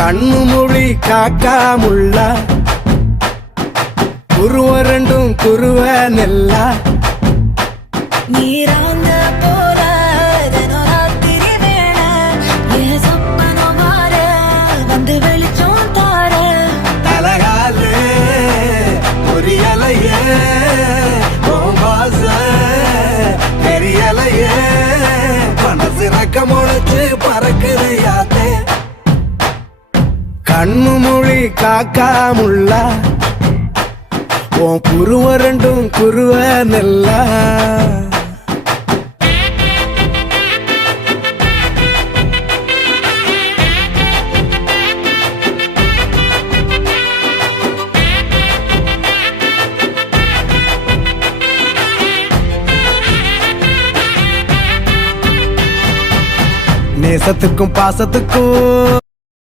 கண்ணு மொழி காக்காமுள்ள குருவ ரெண்டும் குருவ நெல்லா நீராங்க போல தினராத்திரி வேண என் சொப்பனம் மாற வந்து வெளிச்சம் தார தலகாலே பொரியலையே வாச பெரியலையே மனசு ரக்க முளைச்சு பறக்குது யாத்தே கண்ணு மொழி காக்காமுள்ள உன் குருவ ரெண்டும் குருவ நெல்லா நேசத்துக்கும் பாசத்துக்கும்